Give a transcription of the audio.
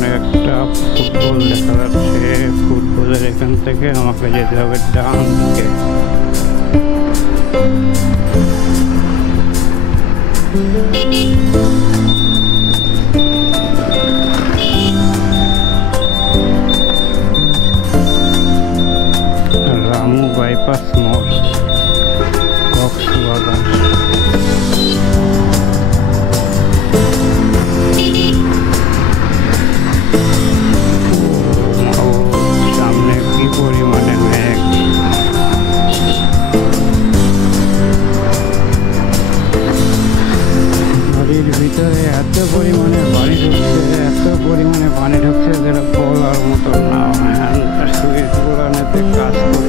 সামনে একটা ফুটবল দেখা যাচ্ছে। ফুটবলের এখান থেকে আমাকে যেতে হবে ডান দিকে। রামু বাইপাস মোড়, কক্সবাজার। সামনে কি পরিমাণে মেঘ! বাড়ির ভিতরে এত পরিমাণে পানি ঢুকছে যেটা বলার মতো না। সুইচ গুলানেতে কাজ করে